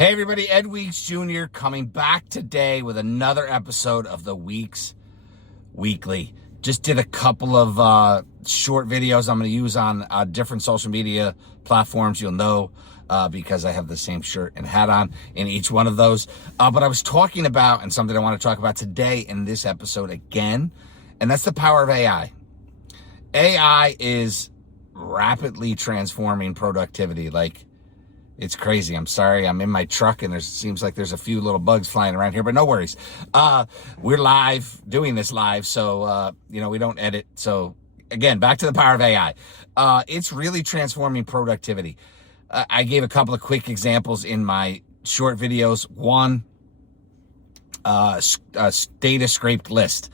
Hey everybody, Ed Weeks Jr. coming back today with another episode of the Weeks Weekly. Just did a couple of short videos I'm going to use on different social media platforms. You'll know because I have the same shirt and hat on in each one of those. But I was talking about, and something I want to talk about today in this episode again, and that's the power of AI. AI is rapidly transforming productivity. It's crazy. I'm sorry. I'm in my truck and seems like there's a few little bugs flying around here, but no worries. We're live, doing this live, so, we don't edit. So again, back to the power of AI. It's really transforming productivity. I gave a couple of quick examples in my short videos. One, data scraped list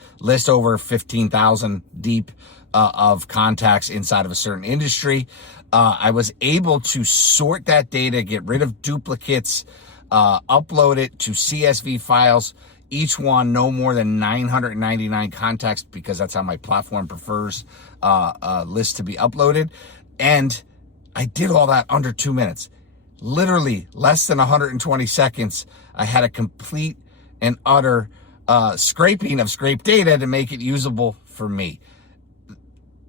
over 15,000 deep of contacts inside of a certain industry. I was able to sort that data, get rid of duplicates, upload it to CSV files, each one no more than 999 contacts, because that's how my platform prefers lists to be uploaded. And I did all that under 2 minutes. Literally less than 120 seconds, I had a complete and utter scraping of scraped data to make it usable for me.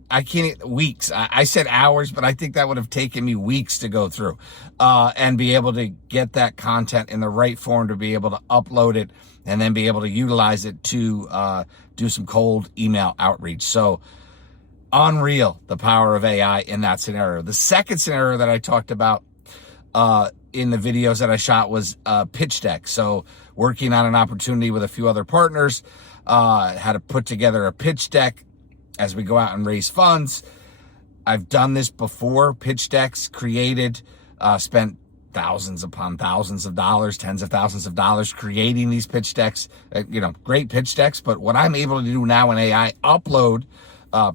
I can't, weeks. I said hours, but I think that would have taken me weeks to go through and be able to get that content in the right form, to be able to upload it and then be able to utilize it to do some cold email outreach. So unreal, the power of AI in that scenario. The second scenario that I talked about in the videos that I shot was pitch deck. So working on an opportunity with a few other partners, had to put together a pitch deck as we go out and raise funds. I've done this before, pitch decks created, spent thousands upon thousands of dollars, tens of thousands of dollars creating these pitch decks, great pitch decks. But what I'm able to do now in AI, upload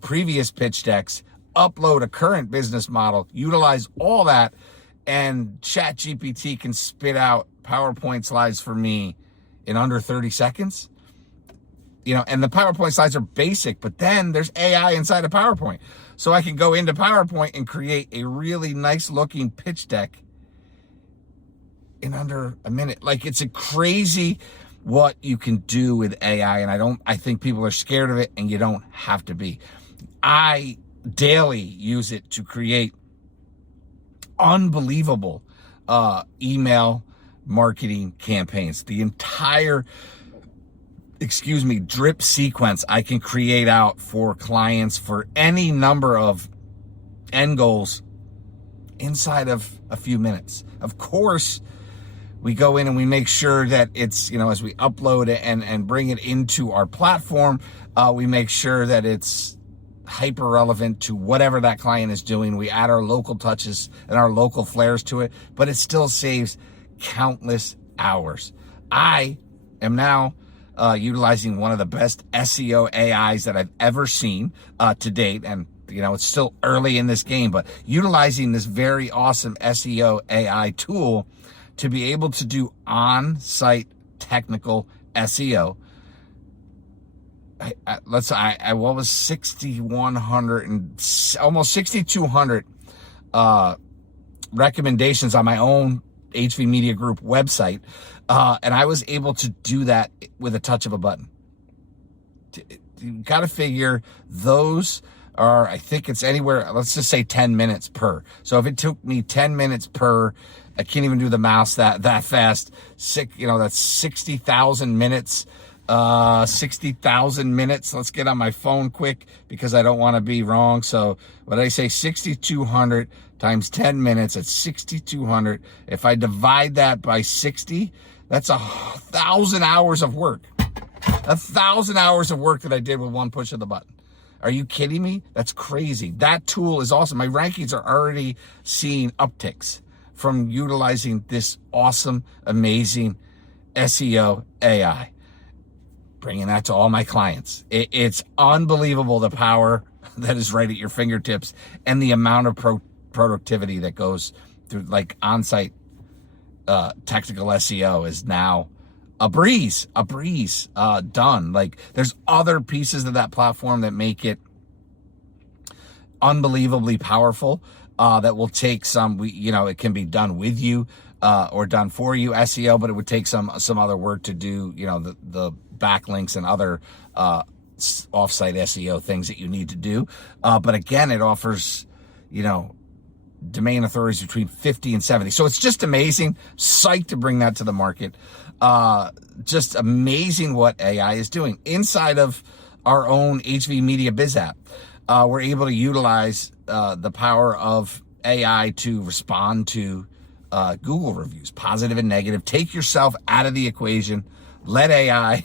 previous pitch decks, upload a current business model, utilize all that, and ChatGPT can spit out PowerPoint slides for me in under 30 seconds. And the PowerPoint slides are basic, but then there's AI inside of PowerPoint. So I can go into PowerPoint and create a really nice looking pitch deck in under a minute. It's a crazy what you can do with AI. And I think people are scared of it, and you don't have to be. I daily use it to create unbelievable email marketing campaigns. The entire drip sequence I can create out for clients for any number of end goals inside of a few minutes. Of course, we go in and we make sure that it's, as we upload it and bring it into our platform, we make sure that it's hyper relevant to whatever that client is doing. We add our local touches and our local flares to it, but it still saves countless hours. I am now utilizing one of the best SEO AIs that I've ever seen to date. And, it's still early in this game, but utilizing this very awesome SEO AI tool to be able to do on-site technical SEO. What was 6,100 and almost 6,200 recommendations on my own HV Media Group website. And I was able to do that with a touch of a button. You got to figure those are, I think it's anywhere, let's just say 10 minutes per. So if it took me 10 minutes per, I can't even do the mouse that fast. That's 60,000 minutes. 60,000 minutes. Let's get on my phone quick because I don't want to be wrong. So what did I say? 6,200 times 10 minutes at 6,200. If I divide that by 60, that's 1,000 hours of work. 1,000 hours of work that I did with one push of the button. Are you kidding me? That's crazy. That tool is awesome. My rankings are already seeing upticks from utilizing this awesome, amazing SEO AI. Bringing that to all my clients. It's unbelievable, the power that is right at your fingertips and the amount of productivity that goes through, on-site technical SEO is now a breeze done. There's other pieces of that platform that make it unbelievably powerful, that will take some, it can be done with you. or done for you, SEO, but it would take some other work to do, the backlinks and other offsite SEO things that you need to do. But again, it offers, domain authorities between 50 and 70. So it's just amazing. Psyched to bring that to the market. Just amazing what AI is doing inside of our own HV Media Biz app. We're able to utilize the power of AI to respond to Google reviews, positive and negative. Take yourself out of the equation. Let AI,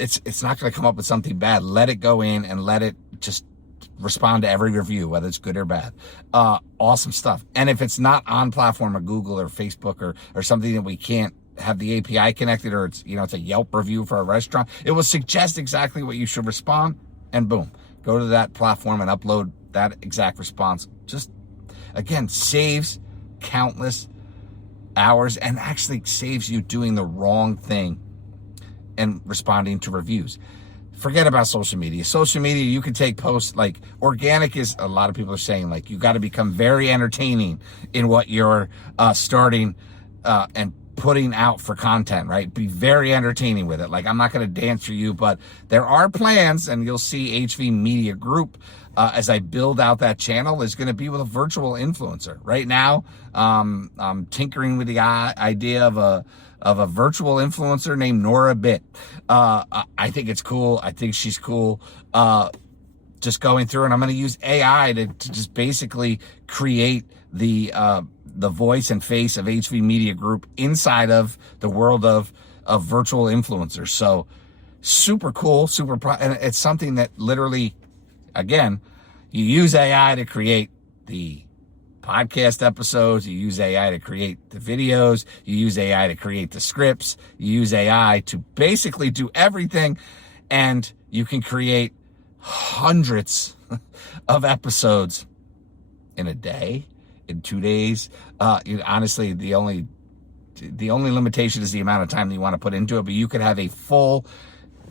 it's not going to come up with something bad. Let it go in and let it just respond to every review, whether it's good or bad. Awesome stuff. And if it's not on platform or Google or Facebook or something that we can't have the API connected, or it's a Yelp review for a restaurant, it will suggest exactly what you should respond, and boom, go to that platform and upload that exact response. Just, again, saves countless hours and actually saves you doing the wrong thing and responding to reviews. Forget about social media. Social media, you can take posts like organic is, a lot of people are saying, like, you got to become very entertaining in what you're starting and putting out for content, right? Be very entertaining with it. Like, I'm not going to dance for you, but there are plans, and you'll see HV Media Group as I build out that channel is going to be with a virtual influencer. Right now, I'm tinkering with the idea of a virtual influencer named Nora Bit. I think it's cool. I think she's cool. Just going through, and I'm going to use AI to just basically create the voice and face of HV Media Group inside of the world of virtual influencers. So super cool, and it's something that literally, again, you use AI to create the podcast episodes, you use AI to create the videos, you use AI to create the scripts, you use AI to basically do everything, and you can create hundreds of episodes in a day, in 2 days. Honestly, the only limitation is the amount of time that you want to put into it, but you could have a full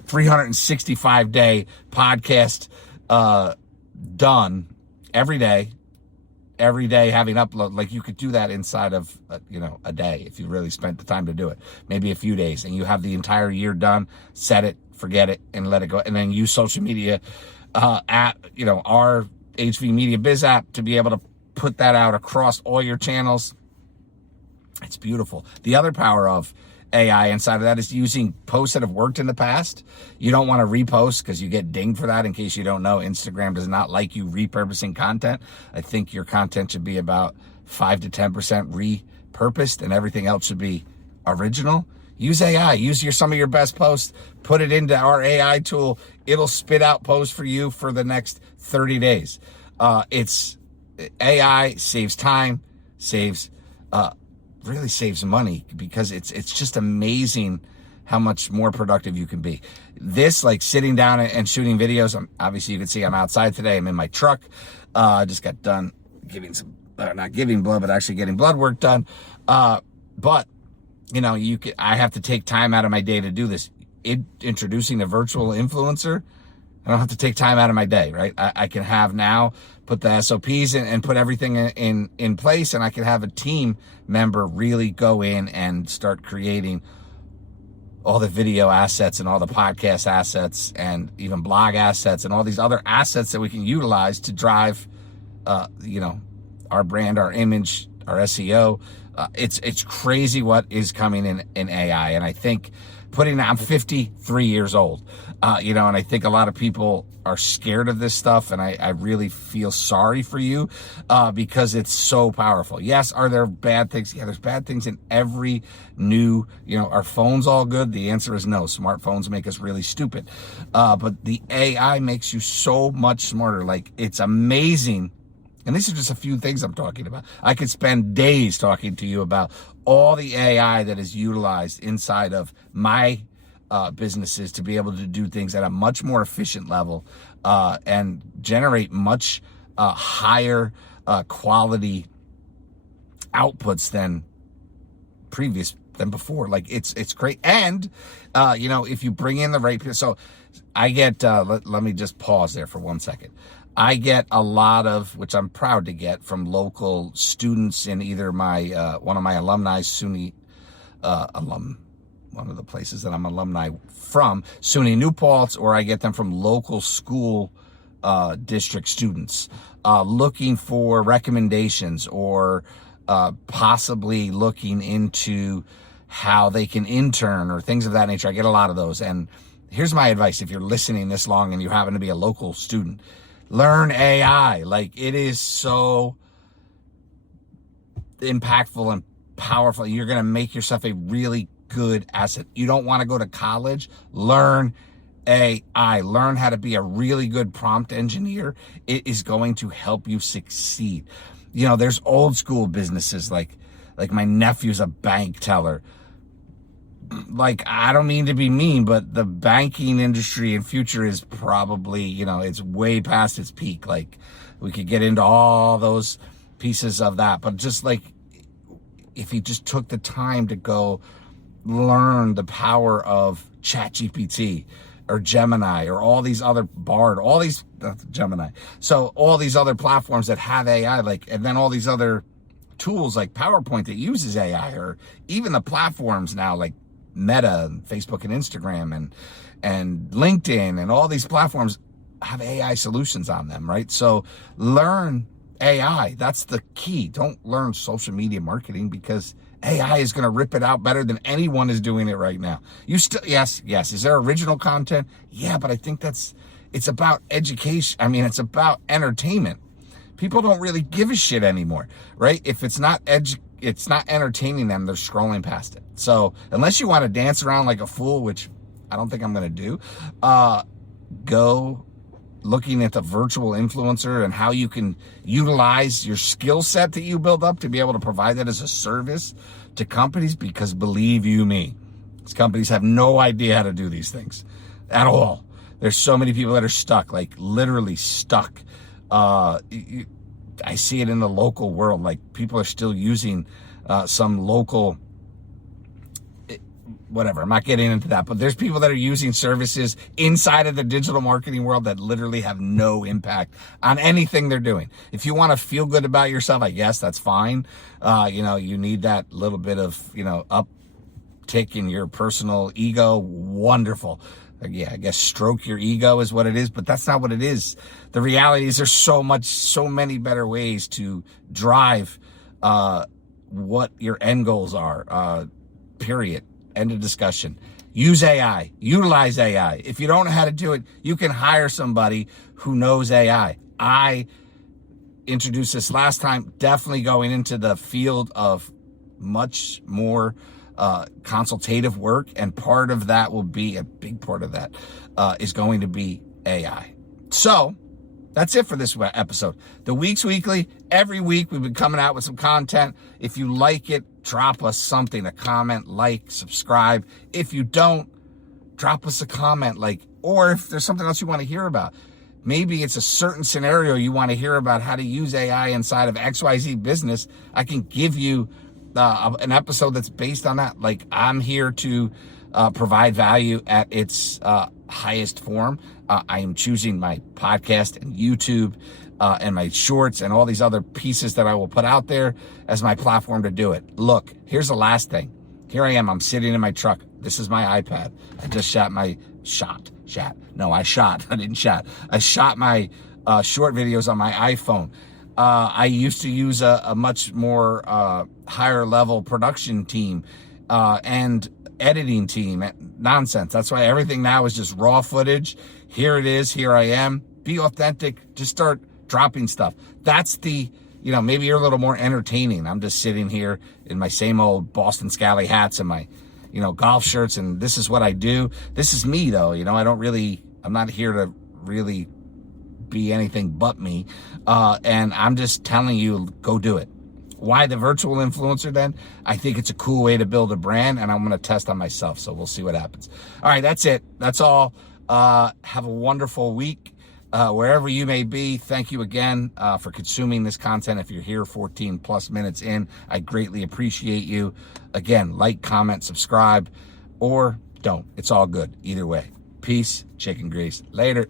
365-day podcast done every day having upload. Like, you could do that inside of a day if you really spent the time to do it, maybe a few days, and you have the entire year done. Set it, forget it, and let it go. And then use social media at our HV Media Biz app to be able to put that out across all your channels. It's beautiful. The other power of AI inside of that is using posts that have worked in the past. You don't want to repost because you get dinged for that. In case you don't know, Instagram does not like you repurposing content. I think your content should be about 5 to 10% repurposed, and everything else should be original. Use AI. Use some of your best posts. Put it into our AI tool. It'll spit out posts for you for the next 30 days. AI saves time, really saves money, because it's just amazing how much more productive you can be. This, like sitting down and shooting videos, obviously you can see I'm outside today. I'm in my truck. I just got done not giving blood, but actually getting blood work done. But I have to take time out of my day to do this. Introducing a virtual influencer, I don't have to take time out of my day, right? I can have now put the SOPs in and put everything in place, and I can have a team member really go in and start creating all the video assets and all the podcast assets and even blog assets and all these other assets that we can utilize to drive, our brand, our image, our SEO. It's crazy what is coming in AI. And I think I'm 53 years old, and I think a lot of people are scared of this stuff, and I really feel sorry for you because it's so powerful. Yes, are there bad things? Yeah, there's bad things in every new, are phones all good? The answer is no. Smartphones make us really stupid. But the AI makes you so much smarter. Like, it's amazing. And these are just a few things I'm talking about. I could spend days talking to you about all the AI that is utilized inside of my businesses to be able to do things at a much more efficient level and generate much higher quality outputs than before. Like, it's great. And if you bring in the right people, so I get let me just pause there for 1 second. I get a lot of, which I'm proud to get, from local students in either my one of my alumni, SUNY one of the places that I'm alumni from, SUNY New Paltz, or I get them from local school district students looking for recommendations, or possibly looking into how they can intern or things of that nature. I get a lot of those. And here's my advice: if you're listening this long and you happen to be a local student, learn AI. Like, it is so impactful and powerful. You're going to make yourself a really good asset. You don't want to go to college? Learn AI. Learn how to be a really good prompt engineer. It is going to help you succeed. You know, there's old school businesses like my nephew's a bank teller. Like, I don't mean to be mean, but the banking industry in future is probably, you know, it's way past its peak. Like, we could get into all those pieces of that, but just like, if you just took the time to go learn the power of ChatGPT or Gemini or all these other Bard, all these Gemini. So all these other platforms that have AI, like, and then all these other tools like PowerPoint that uses AI, or even the platforms now like Meta and Facebook and Instagram and LinkedIn, and all these platforms have AI solutions on them, right? So learn AI. That's the key. Don't learn social media marketing, because AI is going to rip it out better than anyone is doing it right now. You still, yes. Is there original content? Yeah, but I think it's about education. I mean, it's about entertainment. People don't really give a shit anymore, right? If it's not entertaining them, they're scrolling past it. So unless you want to dance around like a fool, which I don't think I'm going to do, go looking at the virtual influencer and how you can utilize your skill set that you build up to be able to provide that as a service to companies. Because believe you me, these companies have no idea how to do these things at all. There's so many people that are stuck, like literally stuck. I see it in the local world. Like, people are still using some local, whatever, I'm not getting into that, but there's people that are using services inside of the digital marketing world that literally have no impact on anything they're doing. If you want to feel good about yourself, I guess that's fine. You need that little bit of, uptick in your personal ego. Wonderful. Yeah, I guess stroke your ego is what it is, but that's not what it is. The reality is there's so many better ways to drive what your end goals are, period. End of discussion. Use AI. Utilize AI. If you don't know how to do it, you can hire somebody who knows AI. I introduced this last time, definitely going into the field of much more consultative work, and part of that will be, a big part of that is going to be AI. So that's it for this episode. The Week's Weekly, every week we've been coming out with some content. If you like it, drop us something, a comment, like, subscribe. If you don't, drop us a comment, or if there's something else you want to hear about. Maybe it's a certain scenario you want to hear about, how to use AI inside of XYZ business. I can give you an episode that's based on that. Like, I'm here to provide value at its highest form. I am choosing my podcast and YouTube and my shorts and all these other pieces that I will put out there as my platform to do it. Look, here's the last thing. Here I am. I'm sitting in my truck. This is my iPad. I just I didn't shot. I shot my short videos on my iPhone. I used to use a much more higher level production team and editing team. Nonsense. That's why everything now is just raw footage. Here it is. Here I am. Be authentic. Just start dropping stuff. That's the, maybe you're a little more entertaining. I'm just sitting here in my same old Boston Scally hats and my, golf shirts, and this is what I do. This is me, though. I'm not here to really be anything but me. And I'm just telling you, go do it. Why the virtual influencer then? I think it's a cool way to build a brand, and I'm going to test on myself. So we'll see what happens. All right, that's it. That's all. Have a wonderful week. Wherever you may be, thank you again for consuming this content. If you're here 14 plus minutes in, I greatly appreciate you. Again, like, comment, subscribe, or don't. It's all good. Either way. Peace, chicken grease. Later.